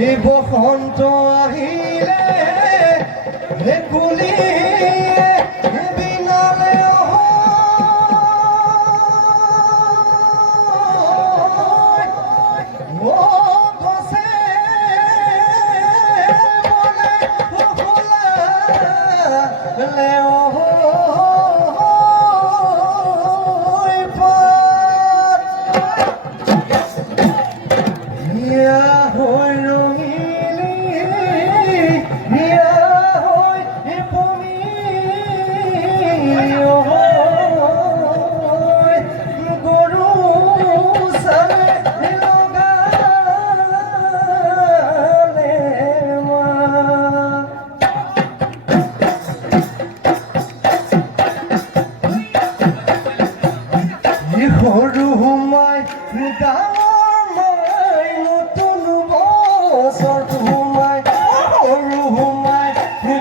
এই বসন্ত আহিলে ভেকুলী বিনালে সৰু সোমাই ডাঙৰ মাই নতুন বছৰ সোমাই সৰু সোমাই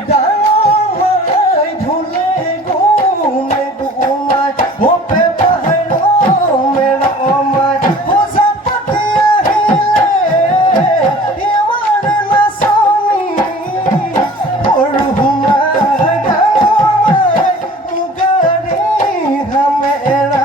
ডাঙৰ মাই ঢোলে গোমে গোমাই হোপে পাহাই ৰমে ৰমাই পূজা পাতি আহিলে ইমান নাচনি সৰু সোমাই ডাঙৰ মাই মুগাৰী হামেৰা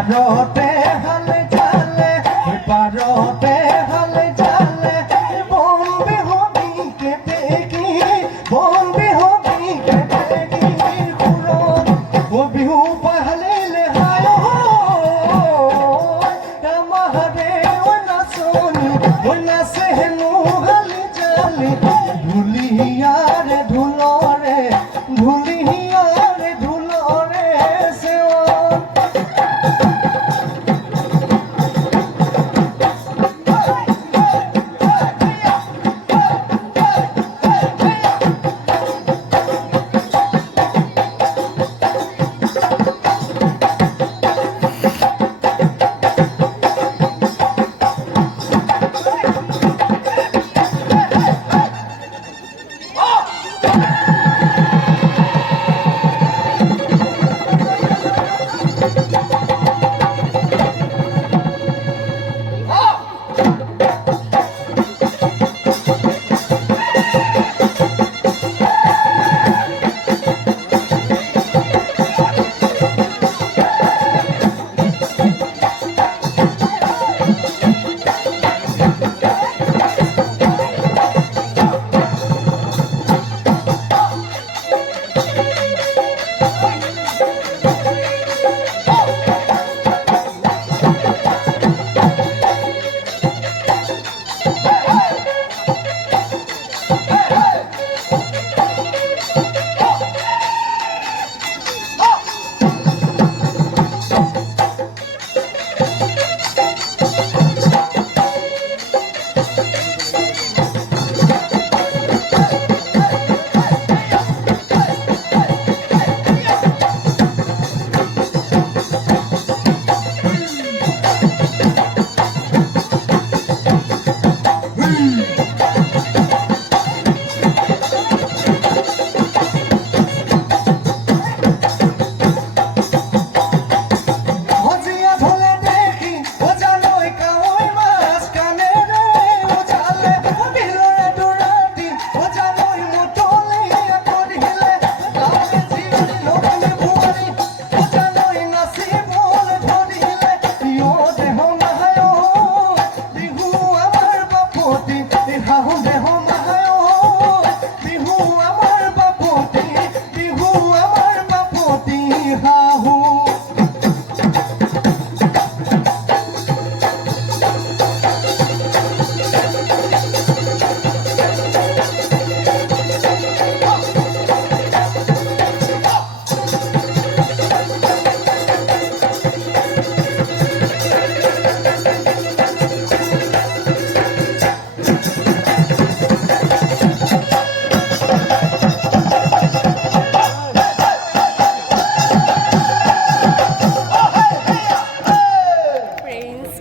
পারতে হালে জালে পারতে হালে জালে বম্বে হবি কেটে কি বম্বে হবি কেটে কি খুরো ও বিহু পাহলে হায় আমারে ও নাচনি ও নাচে হেনু হালে জালে ভুলিয়া রে ধুলরে ভুলিয়া রে ধুলরে সেও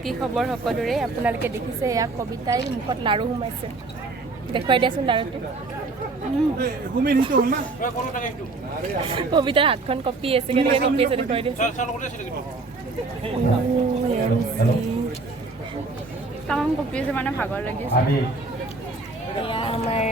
কি খবৰ সকলোৰে আপোনালোকে দেখিছে এয়া কবিতাই মুখত লাৰু সোমাইছে দেখুৱাই দিয়াচোন লাৰুটো কবিতাৰ হাতখন কপি আছে কেনেকৈ কপি আছে দেখুৱাই দিয়াচোন তামাম কপি আছে মানে ভাগৰ লাগি আছে এয়া আমাৰ